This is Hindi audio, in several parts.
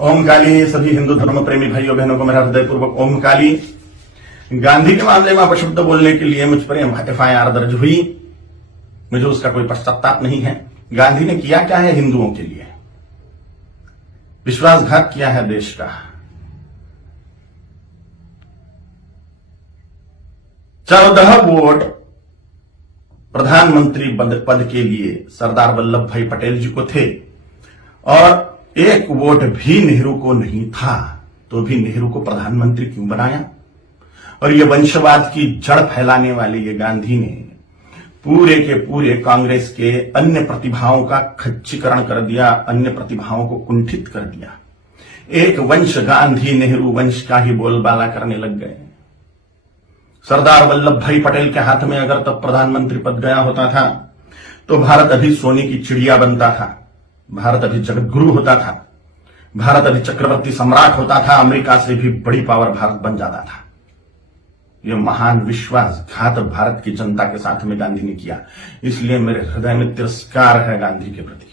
ओम काली। सभी हिंदू धर्म प्रेमी भाइयों बहनों को मेरा हृदयपूर्वक ओम काली। गांधी के मामले में अपशब्द बोलने के लिए मुझ पर FIR दर्ज हुई। मुझे उसका कोई पश्चाताप नहीं है। गांधी ने किया क्या है हिंदुओं के लिए? विश्वासघात किया है देश का। 14 वोट प्रधानमंत्री पद के लिए सरदार वल्लभ भाई पटेल जी को थे और 1 वोट भी नेहरू को नहीं था, तो भी नेहरू को प्रधानमंत्री क्यों बनाया? और ये वंशवाद की जड़ फैलाने वाले ये गांधी ने पूरे के पूरे कांग्रेस के अन्य प्रतिभाओं का खच्चीकरण कर दिया, अन्य प्रतिभाओं को कुंठित कर दिया। एक वंश गांधी नेहरू वंश का ही बोलबाला करने लग गए। सरदार वल्लभ भाई पटेल के हाथ में अगर तब प्रधानमंत्री पद गया होता था तो भारत अभी सोने की चिड़िया बनता था, भारत अभी जगत गुरु होता था, भारत अभी चक्रवर्ती सम्राट होता था, अमेरिका से भी बड़ी पावर भारत बन जाता था। यह महान विश्वासघात भारत की जनता के साथ में गांधी ने किया, इसलिए मेरे हृदय में तिरस्कार है गांधी के प्रति।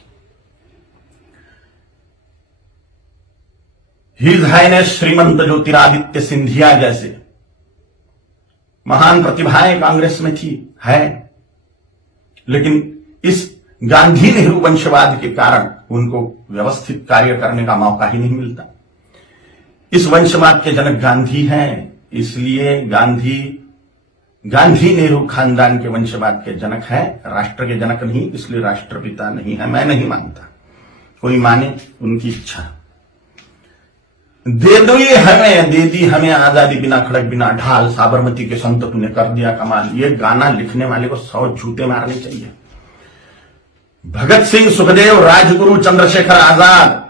हिज हाइनेस श्रीमंत ज्योतिरादित्य सिंधिया जैसे महान प्रतिभाएं कांग्रेस में थी, है, लेकिन इस गांधी नेहरू वंशवाद के कारण उनको व्यवस्थित कार्य करने का मौका ही नहीं मिलता। इस वंशवाद के जनक गांधी हैं, इसलिए गांधी नेहरू खानदान के वंशवाद के जनक है, राष्ट्र के जनक नहीं, इसलिए राष्ट्रपिता नहीं है। मैं नहीं मानता, कोई माने उनकी इच्छा। दे दो ये हमें, दे दी हमें आजादी, बिना खड़क बिना ढाल, साबरमती के संत तूने कर दिया कमाल। ये गाना लिखने वाले को 100 जूते मारने चाहिए। भगत सिंह, सुखदेव, राजगुरु, चंद्रशेखर आजाद,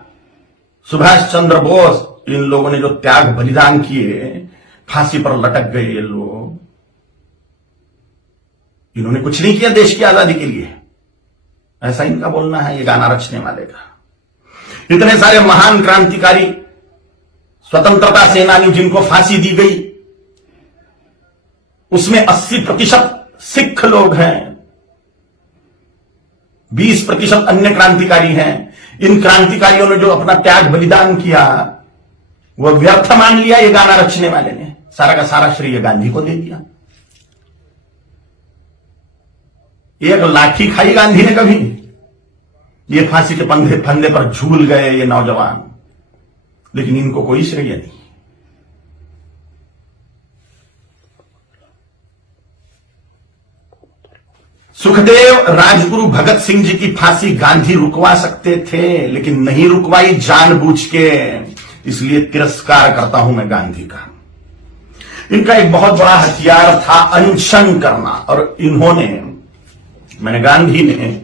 सुभाष चंद्र बोस, इन लोगों ने जो त्याग बलिदान किए, फांसी पर लटक गए ये लोग, इन्होंने कुछ नहीं किया देश की आजादी के लिए, ऐसा इनका बोलना है ये गाना रचने वाले का। इतने सारे महान क्रांतिकारी, स्वतंत्रता सेनानी जिनको फांसी दी गई, उसमें 80% सिख लोग हैं, 20% अन्य क्रांतिकारी हैं। इन क्रांतिकारियों ने जो अपना त्याग बलिदान किया वो व्यर्थ मान लिया ये गाना रचने वाले ने, सारा का सारा श्रेय गांधी को दे दिया। एक लाठी खाई गांधी ने कभी? ये फांसी के फंदे पर झूल गए ये नौजवान, लेकिन इनको कोई श्रेय नहीं। सुखदेव, राजगुरु, भगत सिंह जी की फांसी गांधी रुकवा सकते थे, लेकिन नहीं रुकवाई जानबूझ के, इसलिए तिरस्कार करता हूं मैं गांधी का। इनका एक बहुत बड़ा हथियार था अनशन करना, और इन्होंने, गांधी ने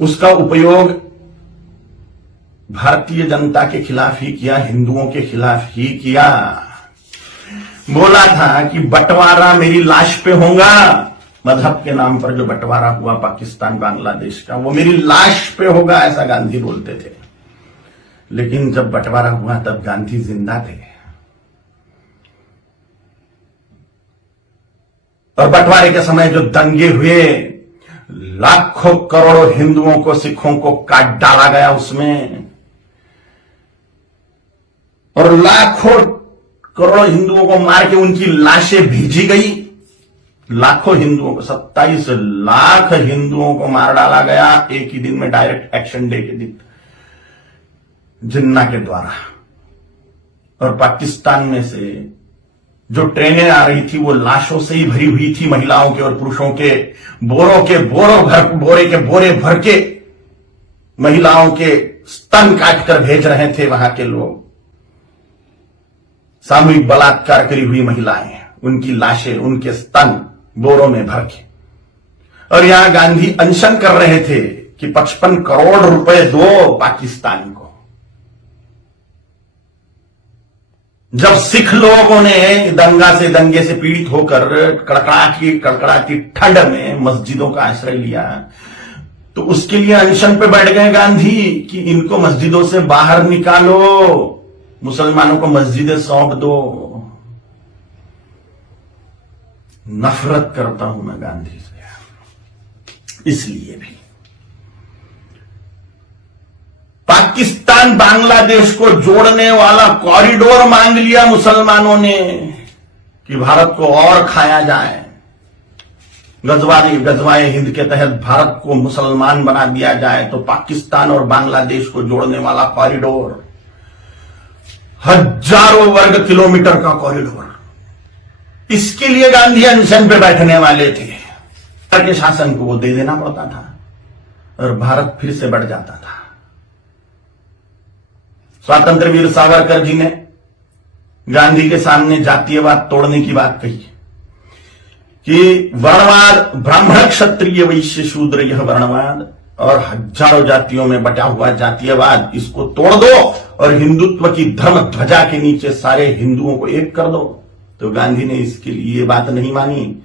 उसका उपयोग भारतीय जनता के खिलाफ ही किया, हिंदुओं के खिलाफ ही किया। बोला था कि बंटवारा मेरी लाश पे होगा, मजहब के नाम पर जो बंटवारा हुआ पाकिस्तान बांग्लादेश का, वो मेरी लाश पे होगा, ऐसा गांधी बोलते थे। लेकिन जब बंटवारा हुआ तब गांधी जिंदा थे, और बंटवारे के समय जो दंगे हुए, लाखों करोड़ों हिंदुओं को, सिखों को काट डाला गया उसमें, और लाखों करोड़ों हिंदुओं को मार के उनकी लाशें भेजी गई। लाखों हिंदुओं को, 27 लाख हिंदुओं को मार डाला गया एक ही दिन में, डायरेक्ट एक्शन डे के दिन, जिन्ना के द्वारा। और पाकिस्तान में से जो ट्रेनें आ रही थी वो लाशों से ही भरी हुई थी, महिलाओं के और पुरुषों के, बोरे के बोरे भर के महिलाओं के स्तन काटकर भेज रहे थे वहां के लोग। सामूहिक बलात्कार करी हुई महिलाएं, उनकी लाशें, उनके स्तन बोरों में भर के। और यहां गांधी अनशन कर रहे थे कि 55 करोड़ रुपए दो पाकिस्तान को। जब सिख लोगों ने दंगे से पीड़ित होकर कड़कड़ाती ठंड में मस्जिदों का आश्रय लिया, तो उसके लिए अनशन पे बैठ गए गांधी कि इनको मस्जिदों से बाहर निकालो, मुसलमानों को मस्जिदें सौंप दो। नफरत करता हूं मैं गांधी से, इसलिए भी। पाकिस्तान बांग्लादेश को जोड़ने वाला कॉरिडोर मांग लिया मुसलमानों ने कि भारत को और खाया जाए। गजवाए हिंद के तहत भारत को मुसलमान बना दिया जाए तो पाकिस्तान और बांग्लादेश को जोड़ने वाला कॉरिडोर, हजारों वर्ग किलोमीटर का कॉरिडोर, इसके लिए गांधी अनशन पे बैठने वाले थे। के शासन को वो दे देना पड़ता था और भारत फिर से बढ़ जाता था। स्वतंत्र वीर सावरकर जी ने गांधी के सामने जातीयवाद तोड़ने की बात कही कि वर्णवाद, ब्राह्मण क्षत्रिय वैश्य शूद्र, यह वर्णवाद और हजारों जातियों में बटा हुआ जातीयवाद, इसको तोड़ दो और हिंदुत्व की धर्म ध्वजा के नीचे सारे हिंदुओं को एक कर दो। तो गांधी ने इसके लिए बात नहीं मानी।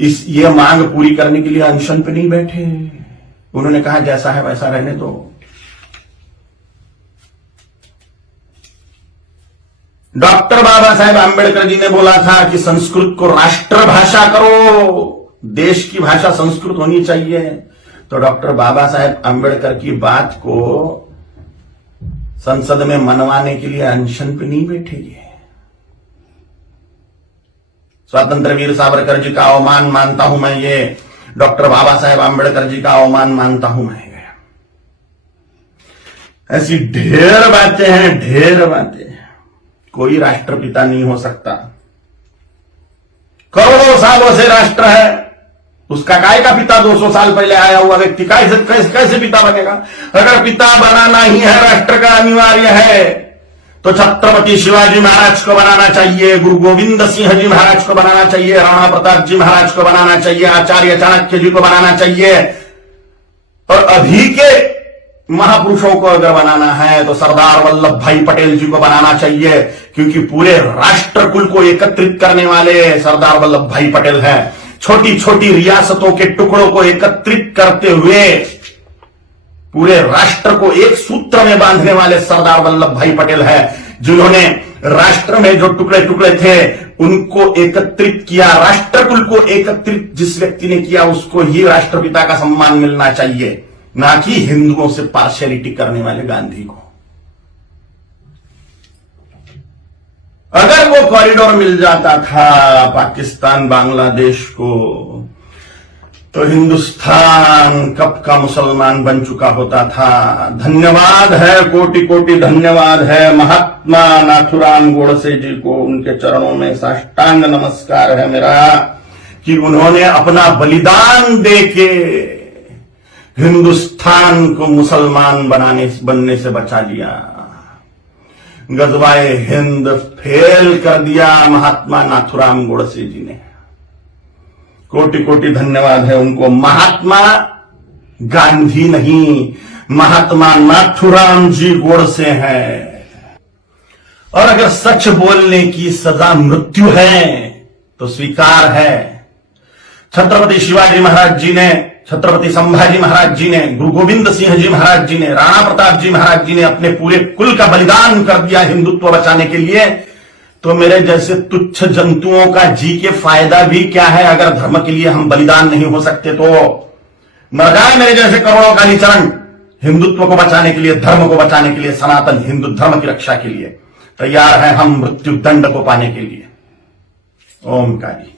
ये मांग पूरी करने के लिए अनशन पे नहीं बैठे। उन्होंने कहा जैसा है वैसा रहने दो। डॉक्टर बाबा साहेब आंबेडकर जी ने बोला था कि संस्कृत को राष्ट्रभाषा करो, देश की भाषा संस्कृत होनी चाहिए। तो डॉक्टर बाबा साहेब आंबेडकर की बात को संसद में मनवाने के लिए अनशन पे नहीं बैठेंगे। स्वतंत्र वीर सावरकर जी का अवमान मानता हूं मैं, ये डॉक्टर बाबा साहेब आंबेडकर जी का अवमान मानता हूं मैं। ऐसी ढेर बातें हैं, ढेर बातें। कोई राष्ट्रपिता नहीं हो सकता। करोड़ों सालों से राष्ट्र है, उसका काय का पिता 200 साल पहले आया हुआ व्यक्ति कैसे पिता बनेगा? अगर पिता बनाना ही है, राष्ट्र का अनिवार्य है, तो छत्रपति शिवाजी महाराज को बनाना चाहिए, गुरु गोविंद सिंह जी महाराज को बनाना चाहिए, राणा प्रताप जी महाराज को बनाना चाहिए, आचार्य चाणक्य जी को बनाना चाहिए। और अभी के महापुरुषों को अगर बनाना है तो सरदार वल्लभ भाई पटेल जी को बनाना चाहिए, क्योंकि पूरे राष्ट्र कुल को एकत्रित करने वाले सरदार वल्लभ भाई पटेल हैं। छोटी छोटी रियासतों के टुकड़ों को एकत्रित करते हुए पूरे राष्ट्र को एक सूत्र में बांधने वाले सरदार वल्लभ भाई पटेल हैं, जिन्होंने राष्ट्र में जो टुकड़े टुकड़े थे उनको एकत्रित किया। राष्ट्र कुल को एकत्रित जिस व्यक्ति ने किया उसको ही राष्ट्रपिता का सम्मान मिलना चाहिए, ना कि हिंदुओं से पार्शियलिटी करने वाले गांधी को। अगर वो कॉरिडोर मिल जाता था पाकिस्तान बांग्लादेश को, तो हिंदुस्तान कब का मुसलमान बन चुका होता था। धन्यवाद है, कोटि कोटि धन्यवाद है महात्मा नाथुराम गोडसे जी को। उनके चरणों में साष्टांग नमस्कार है मेरा कि उन्होंने अपना बलिदान देके हिंदुस्तान को मुसलमान बनने से बचा लिया। गजवाए हिंद फेल कर दिया महात्मा नाथुराम गोडसे जी ने। कोटि कोटि धन्यवाद है उनको। महात्मा गांधी नहीं, महात्मा नाथुराम जी गोडसे हैं। और अगर सच बोलने की सजा मृत्यु है तो स्वीकार है। छत्रपति शिवाजी महाराज जी ने, छत्रपति संभाजी महाराज जी ने, गुरु गोविंद सिंह जी महाराज जी ने, राणा प्रताप जी महाराज जी ने अपने पूरे कुल का बलिदान कर दिया हिंदुत्व बचाने के लिए। तो मेरे जैसे तुच्छ जंतुओं का जी के फायदा भी क्या है? अगर धर्म के लिए हम बलिदान नहीं हो सकते तो मर जाए मेरे जैसे करोड़ों का चरण हिंदुत्व को बचाने के लिए, धर्म को बचाने के लिए, सनातन हिंदू धर्म की रक्षा के लिए तैयार है हम मृत्यु दंड को पाने के लिए। ओम काली।